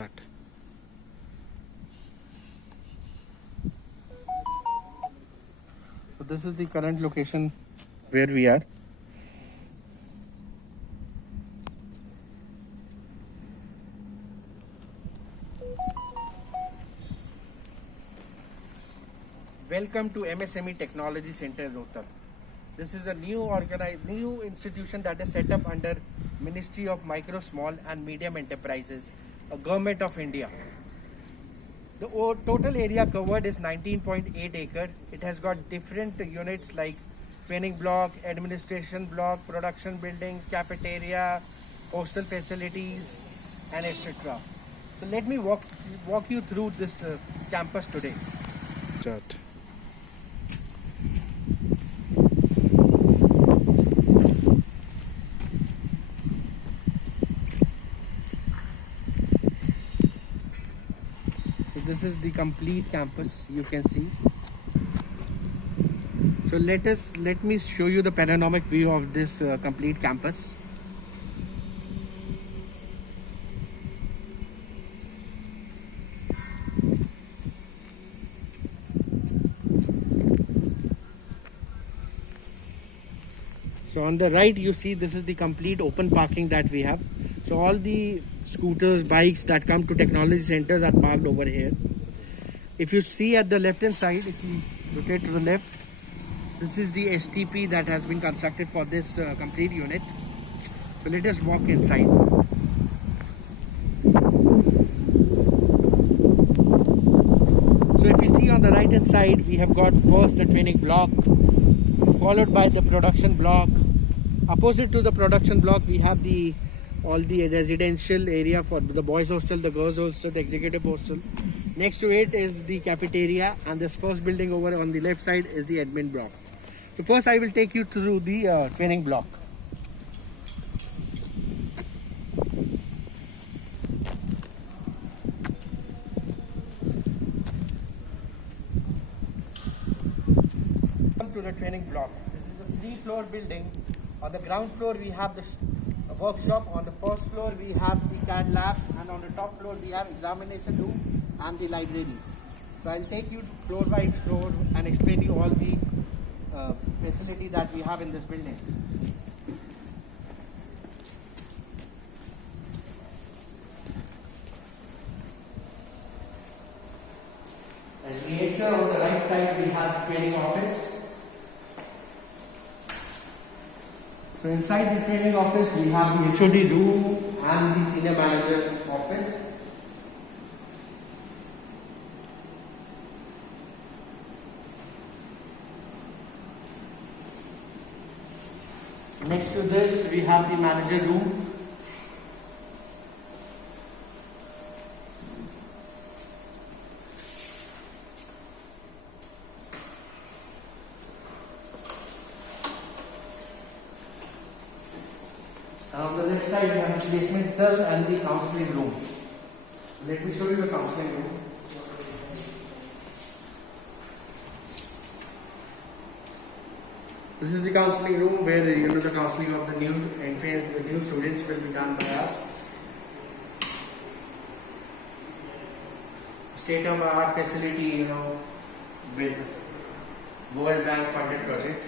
Right. So this is the current location where we are. Welcome to MSME Technology Center Rohtak. This is a new institution that is set up under Ministry of Micro, Small and Medium Enterprises, a Government of India. The total area covered is 19.8 acre. It has got different units like training block, administration block, production building, cafeteria, hostel facilities, and etc. So let me walk you through this campus today. Start. So this is the complete campus, you can see. So let me show you the panoramic view of this complete campus. So on the right you see this is the complete open parking that we have. So all the scooters, bikes that come to technology centers are parked over here. If you see at the left hand side, if you rotate to the left, this is the STP that has been constructed for this complete unit. So let us walk inside. So if you see on the right hand side, we have got first the training block, followed by the production block. Opposite to the production block, we have all the residential area for the boys hostel, the girls hostel, the executive hostel. Next to it is the cafeteria, and this first building over on the left side is the admin block. So first I will take you through the training block. Come to the training block. This is a 3-floor building. On the ground floor we have the workshop. On the first floor we have the CAD lab, and on the top floor we have examination room and the library. So I'll take you floor by floor and explain you all the facility that we have in this building. As we enter, on the right side we have training office. So inside the training office we have the HOD room and the senior manager office. Next to this we have the manager room. And on the left side we have the placement cell and the counseling room. Let me show you the counseling room. This is the counseling room where the counseling of the new students will be done by us. State-of-the-art facility, with World Bank funded project.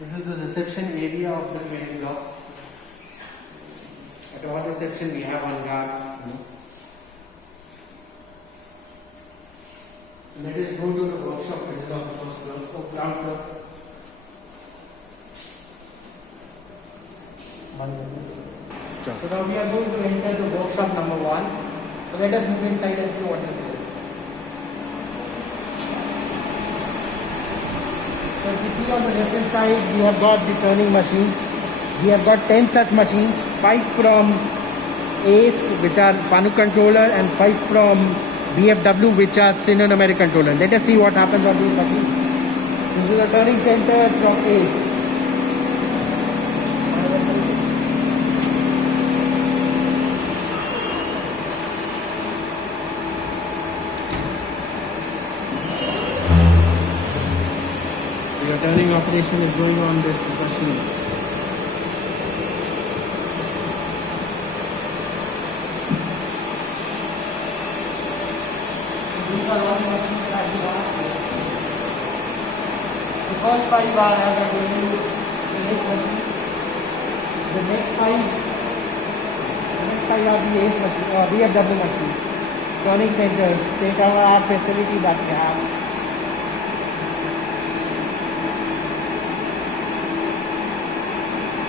This is the reception area of the training block. At all reception we have one guard. Let us go to the workshop, which is on the first floor, ground floor. Start. So now we are going to enter the workshop number 1. So let us move inside and see what is there. So if you see on the left hand side, we have got the turning machines. We have got 10 such machines, 5 from ACE, which are Fanuc controller, and 5 from BFW, which are Sino numeric controller. Let us see what happens on these machines. This is a turning center from ACE. Your turning operation is going on this machine. These are all the machines that we have. The first 5 are, as I told you, the next machine. The next 5 are the ACE machine, DFW machines. Turning centers, state-of-the-art facility that we have.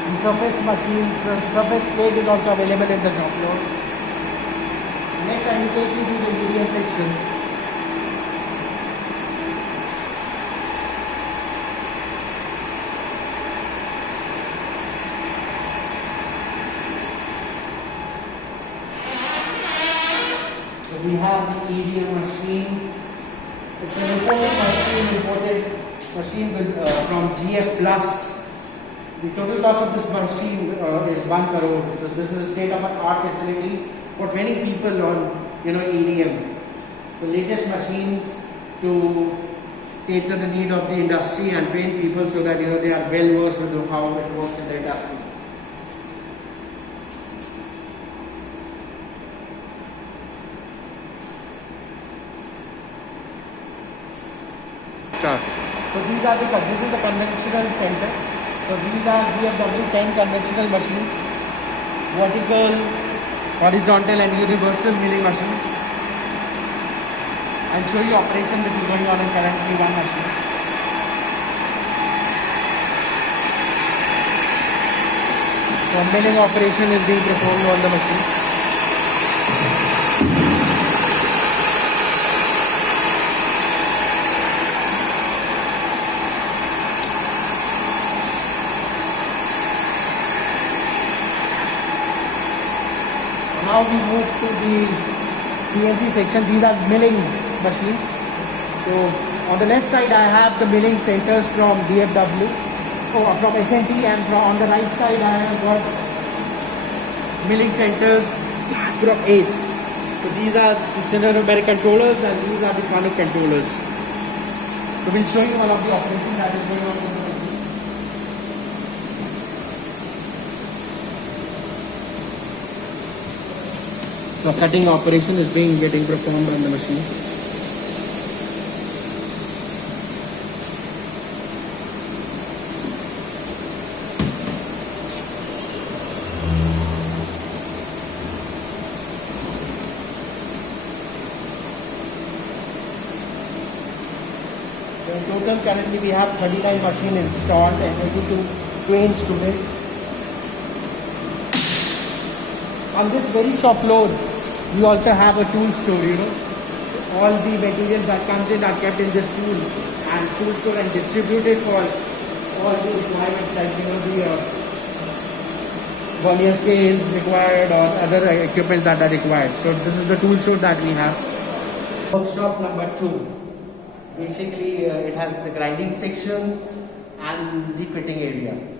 The surface machines, surface plate is also available in the shop floor. Next, I will take you to the medium section. So we have the EDM machine. It's an imported machine from GF Plus. The total cost of this machine is 1 crore. So this is a state-of-the-art facility for training people on EDM. The latest machines to cater the need of the industry and train people so that they are well versed with how it works in the industry. Start. So this is the conventional center. So these are DFW 10 conventional machines, vertical, horizontal and universal milling machines. I'll show you operation which is going on in currently one machine. So milling operation is being performed on the machine. Now we move to the CNC section. These are milling machines. So on the left side I have the milling centers from DFW, from SNT, and on the right side I have got milling centers from ACE. So these are the Cinerometric controllers and these are the Conic controllers. So we'll show you one of the operations that is going on. So cutting operation is getting performed on the machine. So in total currently we have 39 machines installed and ready to train students. On this very shop floor, we also have a tool store. All the materials that comes in are kept in this tool store and distributed for all the requirements like the vernier scales required or other equipment that are required. So this is the tool store that we have. Workshop number 2. Basically, it has the grinding section and the fitting area.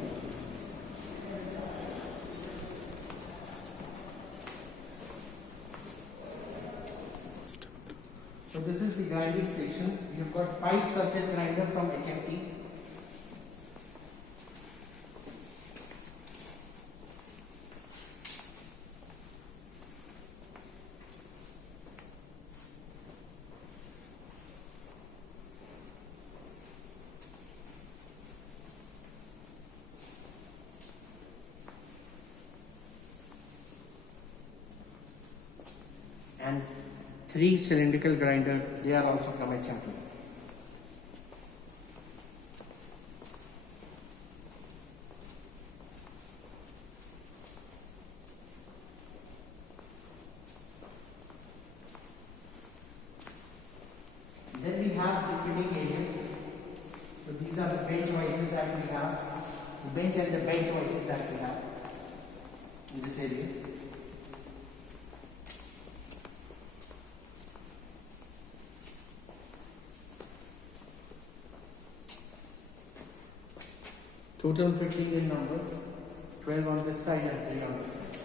So this is the grinding section. You've got 5 surface grinder from HMT. And 3 cylindrical grinder, they are also from HMT. Then we have the fitting area. So these are the bench hoists that we have. The bench and the bench hoists that we have in this area. Total fitting in number 12 on this side and 3 on this side.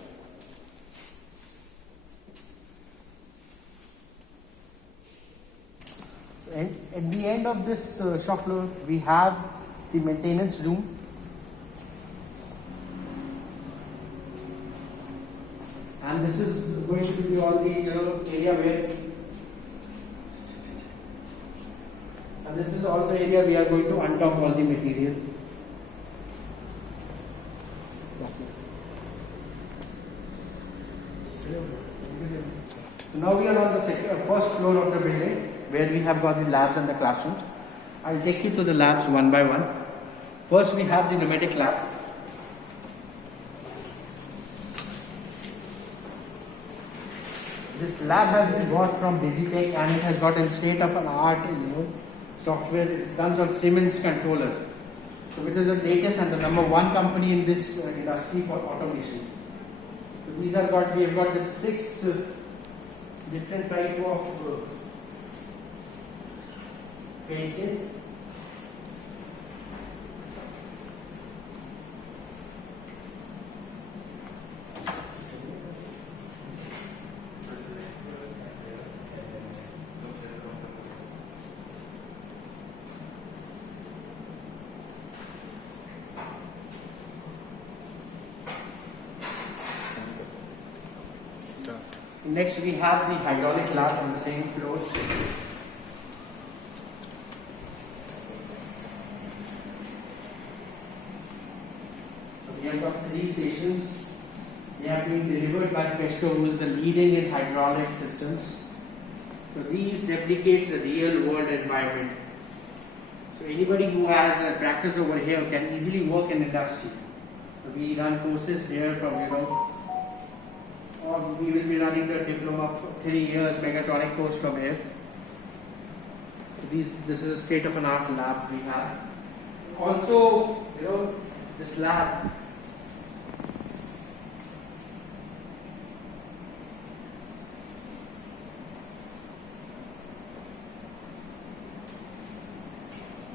And at the end of this shop floor, we have the maintenance room. And this is going to be all the area where, and this is all the area we are going to untop all the material. So now we are on the first floor of the building where we have got the labs and the classrooms. I'll take you to the labs one by one. First we have the pneumatic lab. This lab has been bought from Digitech and it has got a state of an art software. It runs on Siemens controller, so which is the latest and the number one company in this industry for automation. So we have got the 6 different type of pages. Next we have the hydraulic lab on the same floor. So we have got 3 stations. They have been delivered by Festo, who is the leading in hydraulic systems. So these replicates a real world environment. So anybody who has a practice over here can easily work in industry. So we run courses here from or we will be running the diploma for 3 years mechatronic course from here. This is a state of an art lab we have. Also, this lab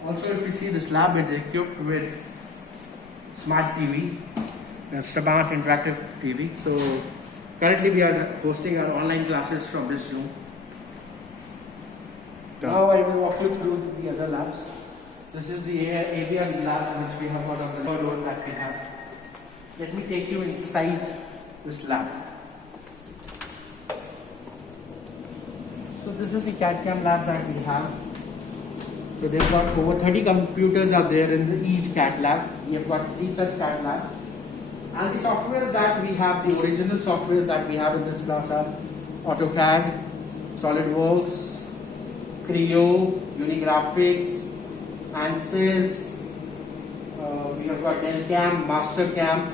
also, if you see, this lab is equipped with smart TV, smart interactive TV. So currently we are hosting our online classes from this room. Now I will walk you through the other labs. This is the AVR lab which we have got on the third floor that we have. Let me take you inside this lab. So this is the CAD/CAM lab that we have. So they've got over 30 computers are there in each CAD lab. We have got 3 such CAD labs. And the softwares that we have, the original softwares that we have in this class are AutoCAD, SolidWorks, Creo, Unigraphics, ANSYS, we have got Delcam, Mastercam.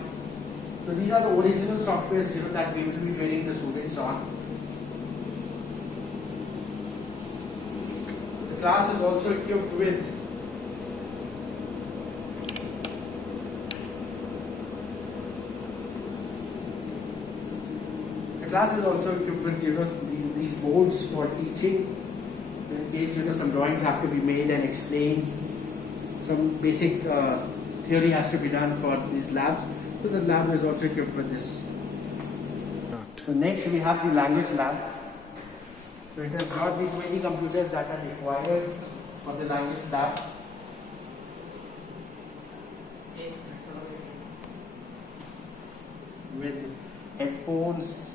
So these are the original softwares that we will be training the students on. The class is also equipped with these boards for teaching. In case some drawings have to be made and explained, some basic theory has to be done for these labs. So the lab is also equipped with this. So next we have the language lab. So it has got the 20 computers that are required for the language lab. With headphones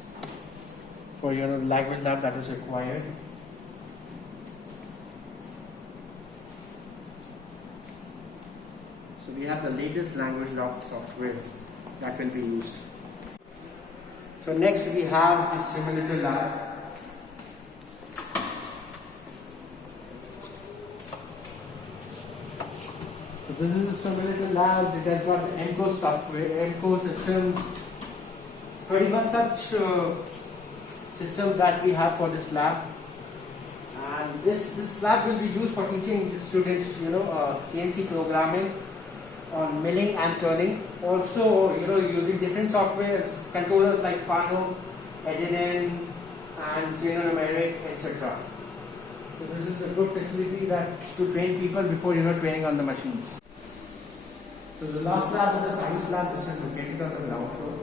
for your language lab that is required. So we have the latest language lab software that will be used. So next we have the simulator lab. So this is the simulator lab. It has got the ENCO software, ENCO systems, 31 such systems that we have for this lab. And this lab will be used for teaching students, CNC programming on milling and turning. Also, using different softwares, controllers like Pano, Edinen, and Xenomeric, etc. So this is a good facility to train people before training on the machines. So the last lab is the science lab. This is located on the ground floor.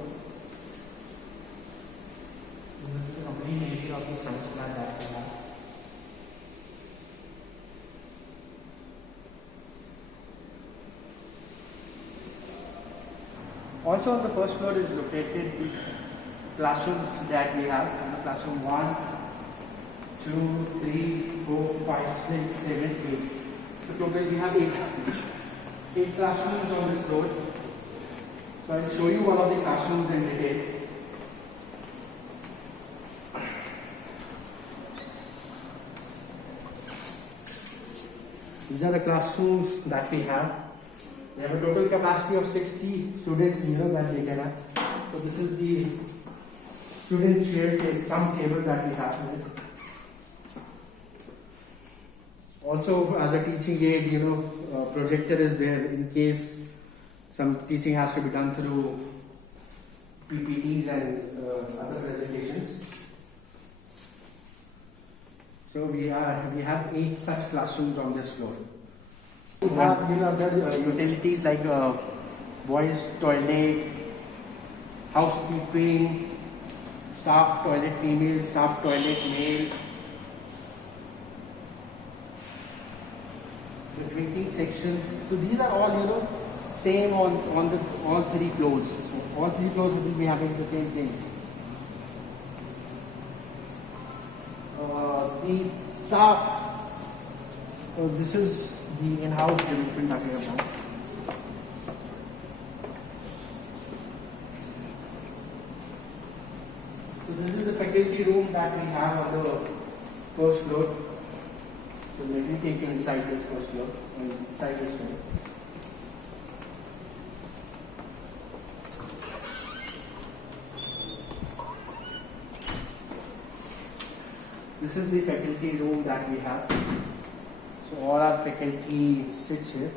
So this is the main area of the science lab that we have. Also on the first floor is located the classrooms that we have. Classroom 1, 2, 3, 4, 5, 6, 7, 8. So total we have 8 classrooms on this floor. So I will show you one of the classrooms in detail. These are the classrooms that we have. We have a total capacity of 60 students here that they can have. So this is the student chair table that we have here. Also, as a teaching aid, projector is there in case some teaching has to be done through PPTs and other presentations. So we have 8 such classrooms on this floor. We have other utilities like boys' toilet, housekeeping, staff toilet female, staff toilet male. The drinking section. So these are all same on the all 3 floors. So all 3 floors will be having the same things. The staff. So this is the in-house development that we have done. So this is the faculty room that we have on the first floor. So let me take you inside this first floor, inside this floor. This is the faculty room that we have. So all our faculty sits here.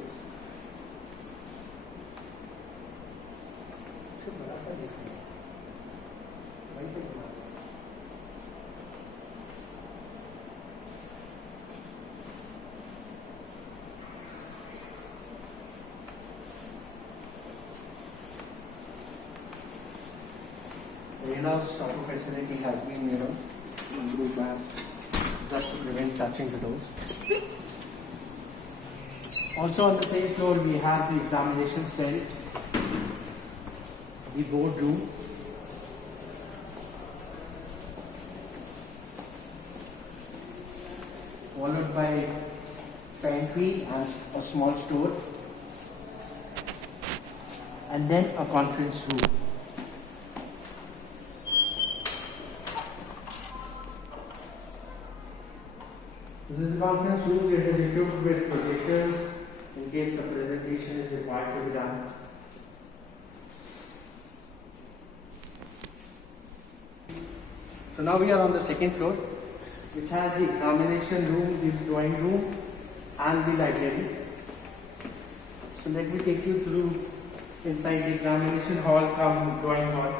The in-house auto facility has been, improved just to prevent touching the doors. Also on the same floor we have the examination cell, the board room, followed by pantry and a small store, and then a conference room. This is the conference room. It is equipped with projectors in case a presentation is required to be done. So now we are on the second floor, which has the examination room, the drawing room, and the library. So let me take you through inside the examination hall come drawing hall.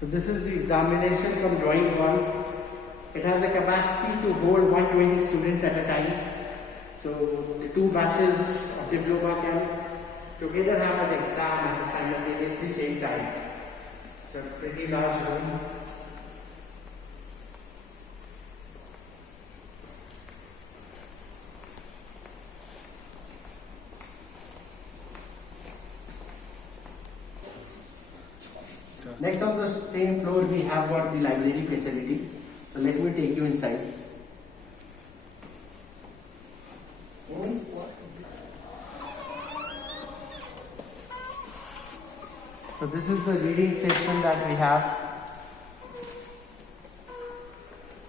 So this is the examination from drawing hall. It has a capacity to hold 120 students at a time. So the 2 batches of diploma can together have an exam at the simultaneously same time. It's a pretty large room. Next on the same floor we have got the library facility. So let me take you inside. So this is the reading section that we have.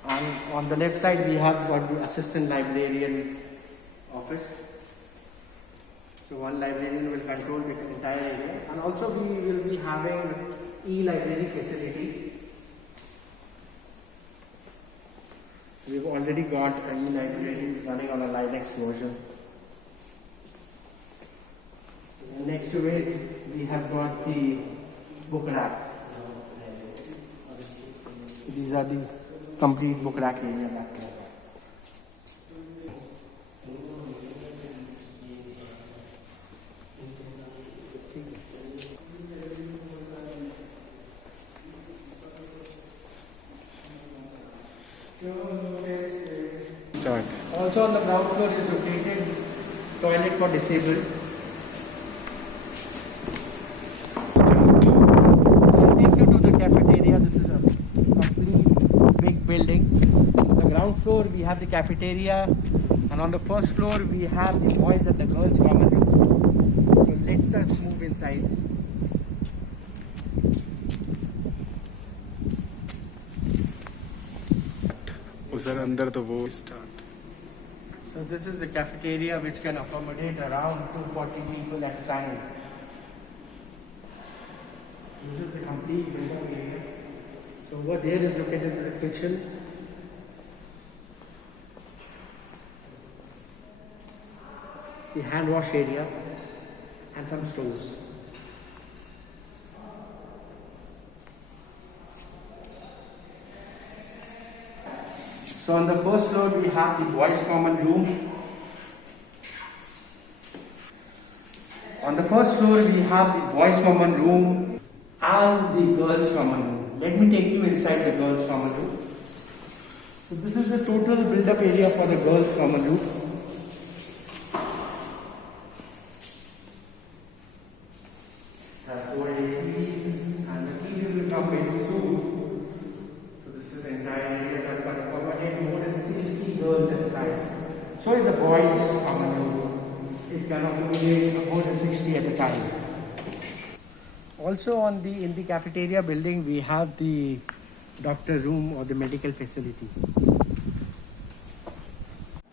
And on the left side we have got the assistant librarian office. So one librarian will control the entire area. And also we will be having e-library facility. We've already got an e-library running on a Linux version. And next to it, we have got the book rack. These are the complete book rack area that we have. Also on the ground floor is located toilet for disabled. I'll take you to the cafeteria. This is a complete big building. On the ground floor we have the cafeteria, and on the first floor we have the boys and the girls common room. So let's move inside. उधर अंदर तो वो start. So this is the cafeteria which can accommodate around 240 people at a time. This is the complete building area. So over there is located the kitchen. The hand wash area and some stores. So on the first floor we have the boys common room. On the first floor we have the boys common room and the girls common room. Let me take you inside the girls common room. So this is the total build-up area for the girls common room. Has 4 ACs and the TV will come very soon. So this is the entire area that can accommodate more than 60 girls at a time. So is the boys common room. It can accommodate more than 60 at a time. Also in the cafeteria building we have the doctor room or the medical facility.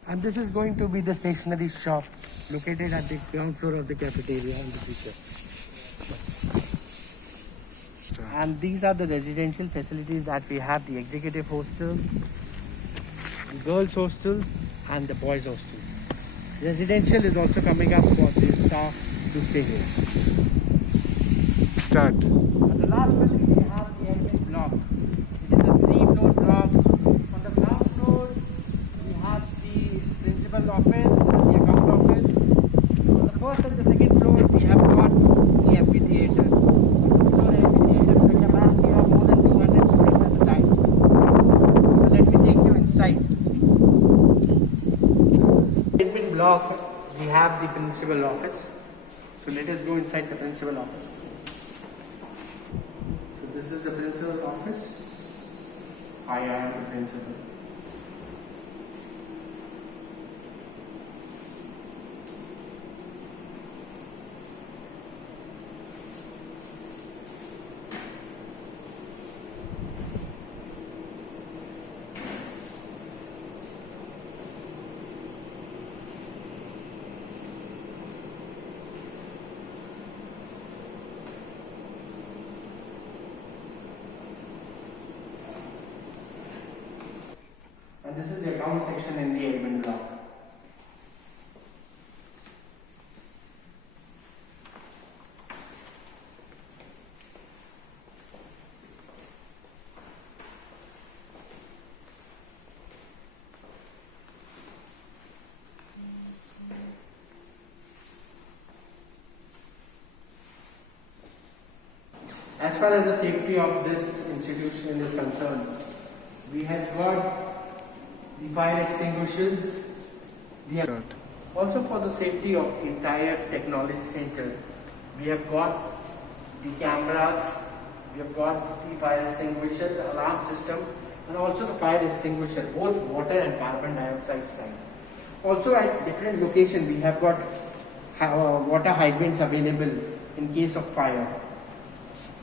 And this is going to be the stationery shop located at the ground floor of the cafeteria in the future. And these are the residential facilities that we have: the executive hostel, the girls hostel and the boys hostel. Residential is also coming up for the staff to stay here. Start. And the last building we have the admin block. It is a 3-floor block. On the ground floor we have the principal office and the account office. On the first and the second floor we have got the amphitheater. Admin block, we have the principal office. So let us go inside the principal office. So this is the principal office. I am the principal. And this is the account section in the admin block. As far as the safety of this institution is concerned, we have got the fire extinguishers. Also for the safety of entire technology center, we have got the cameras, we have got the fire extinguisher, the alarm system, and also the fire extinguisher, both water and carbon dioxide side. Also at different locations we have got water hydrants available in case of fire.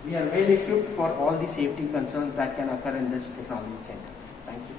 We are well equipped for all the safety concerns that can occur in this technology center. Thank you.